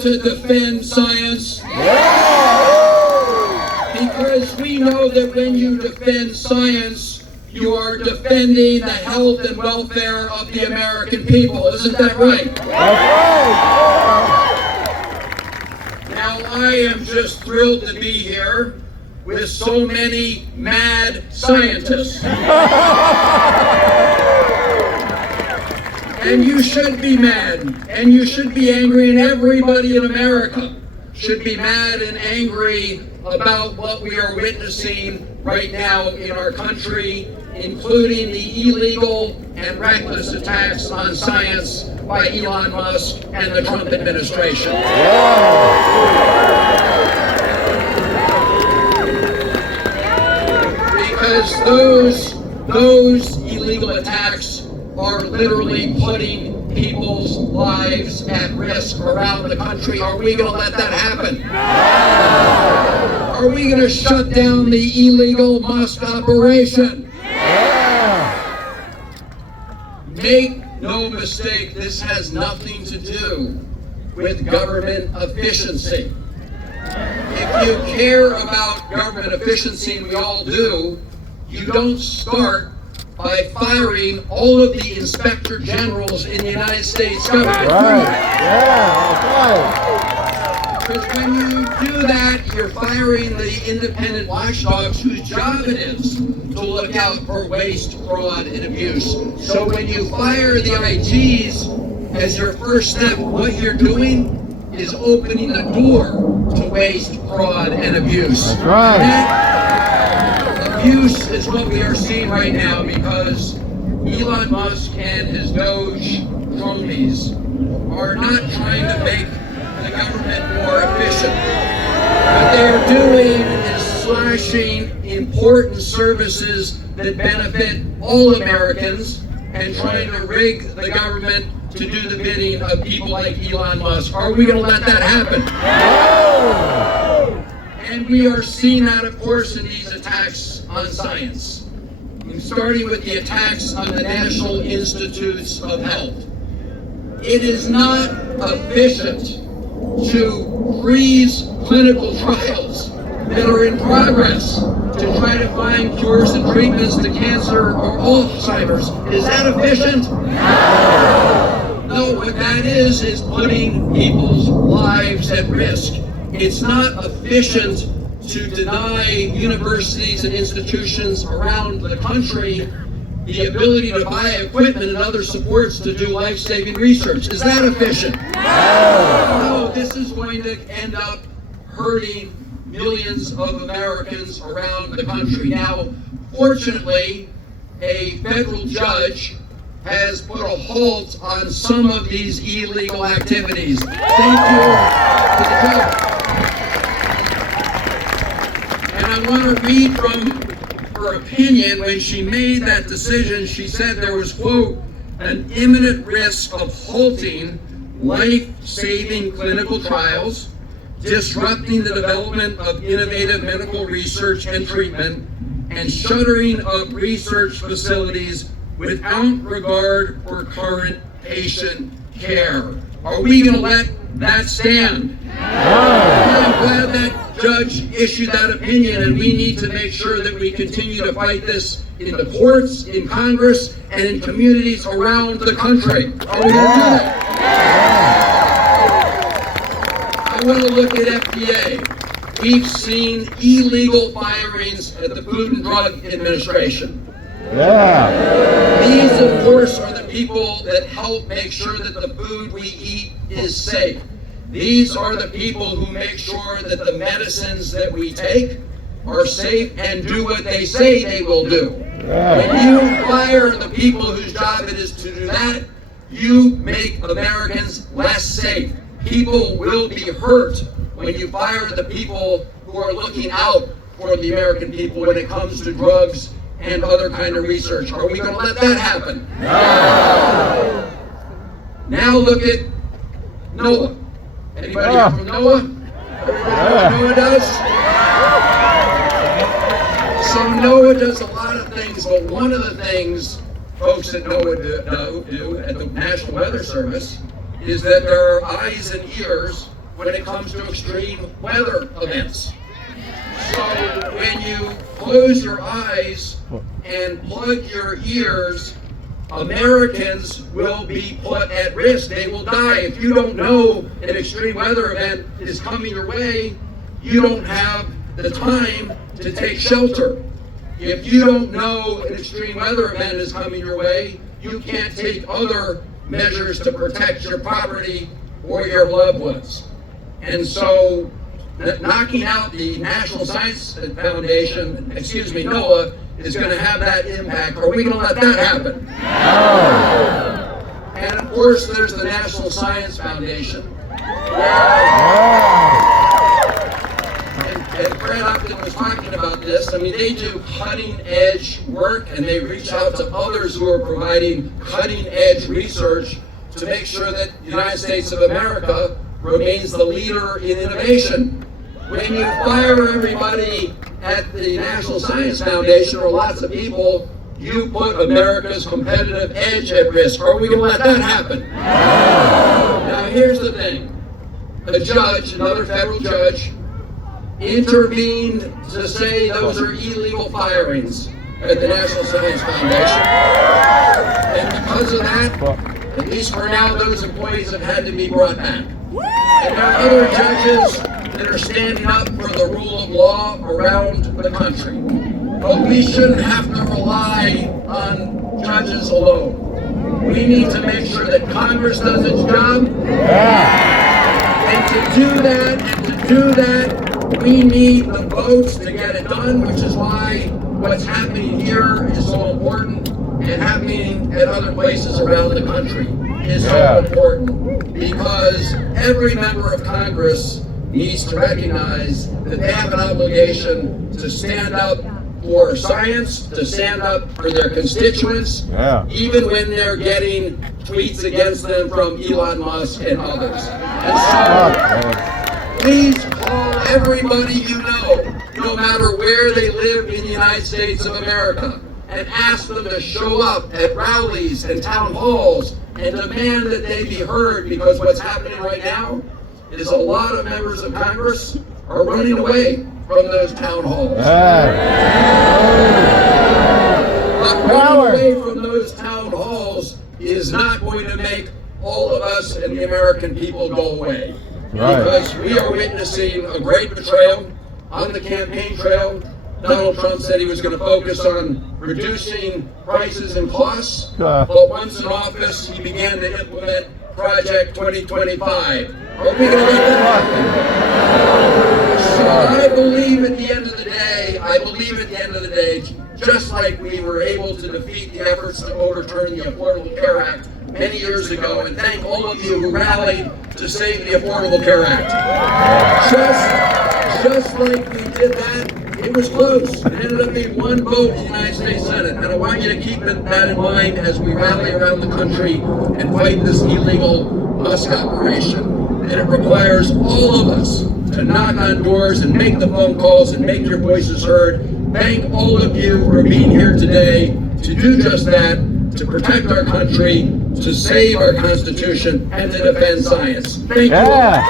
to defend science? Because we know that when you defend science, you are defending the health and welfare of the American people. Isn't that right? Now, I am just thrilled to be here with so many mad scientists. And you should be mad, and you should be angry, and everybody in America should be mad and angry about what we are witnessing right now in our country, including the illegal and reckless attacks on science by Elon Musk and the Trump administration. Because those illegal attacks are literally putting people's lives at risk around the country. Are we going to let that happen? Are we going to shut down the illegal Musk operation? Make no mistake, this has nothing to do with government efficiency. If you care about government efficiency, and we all do, you don't start by firing all of the inspector generals in the United States government. Because when you do that, you're firing the independent watchdogs whose job it is to look out for waste, fraud, and abuse. So when you fire the IGs as your first step, what you're doing is opening the door to waste, fraud, and abuse. That's right. That abuse is what we are seeing right now because Elon Musk and his Doge cronies are not trying to make the government more efficient. What they're doing is slashing important services that benefit all Americans and trying to rig the government to do the bidding of people like Elon Musk. Are we going to let that happen? No! And we are seeing that, of course, in these attacks on science. Starting with the attacks on the National Institutes of Health. It is not efficient to freeze clinical trials that are in progress to try to find cures and treatments to cancer or Alzheimer's. Is that efficient? No, what that is putting people's lives at risk. It's not efficient to deny universities and institutions around the country the ability to buy equipment and other supports to do life-saving research. Is that efficient? No, this is going to end up hurting millions of Americans around the country. Now, fortunately, a federal judge has put a halt on some of these illegal activities. Thank you to the judge. And I want to read from her opinion. When she made that decision, she said there was, quote, an imminent risk of halting life-saving clinical trials, disrupting the development of innovative medical research and treatment, and shuttering of research facilities without regard for current patient care. Are we going to let that stand? I'm glad that judge issued that opinion, and we need to make sure that we continue to fight this in the courts, in Congress, and in communities around the country. Are we going to do that? I want to look at FDA. We've seen illegal firings at the Food and Drug Administration. These, of course, are the people that help make sure that the food we eat is safe. These are the people who make sure that the medicines that we take are safe and do what they say they will do. When you fire the people whose job it is to do that, you make Americans less safe. People will be hurt when you fire the people who are looking out for the American people when it comes to drugs and other kind of research. Are we going to let that happen? No! Now look at NOAA. Anybody here from NOAA? Everybody know what NOAA does? So NOAA does a lot of things, but one of the things folks at NOAA do at the National Weather Service is that there are eyes and ears when it comes to extreme weather events. So when you close your eyes and plug your ears, Americans will be put at risk. They will die. If you don't know an extreme weather event is coming your way, you don't have the time to take shelter. If you don't know an extreme weather event is coming your way, you can't take other measures to protect your property or your loved ones. And so knocking out the National Science Foundation, NOAA, is going to have that impact. Are we going to let that happen? No. And of course, there's the National Science Foundation. And Fred Upton was talking about this. I mean, they do cutting-edge work, and they reach out to others who are providing cutting-edge research to make sure that the United States of America remains the leader in innovation. When you fire everybody at the National Science Foundation, or lots of people, you put America's competitive edge at risk. Are we going to let that happen? Now, here's the thing. A judge, another federal judge, intervened to say those are illegal firings at the National Science Foundation. And because of that, at least for now, those employees have had to be brought back. And there are other judges that are standing up for the rule of law around the country. But we shouldn't have to rely on judges alone. We need to make sure that Congress does its job. And to do that, we need the votes to get it done, which is why what's happening here is so important, and happening at other places around the country is so important, because every member of Congress needs to recognize that they have an obligation to stand up for science, to stand up for their constituents, even when they're getting tweets against them from Elon Musk and others. And so, please call everybody you know, no matter where they live in the United States of America, and ask them to show up at rallies and town halls and demand that they be heard, because what's happening right now is a lot of members of Congress are running away from those town halls. But running away from those town halls is not going to make all of us and the American people go away. Because we are witnessing a great betrayal on the campaign trail. Donald Trump said he was going to focus on reducing prices and costs, but once in office, he began to implement Project 2025. Are we going to let that happen? So I believe at the end of the day, just like we were able to defeat the efforts to overturn the Affordable Care Act many years ago, and thank all of you who rallied to save the Affordable Care Act. Just like we did that, it was close. It ended up being one vote in the United States Senate. And I want you to keep that in mind as we rally around the country and fight this illegal Musk operation. And it requires all of us to knock on doors and make the phone calls and make your voices heard. Thank all of you for being here today to do just that, to protect our country, to save our Constitution, and to defend science. Thank you all.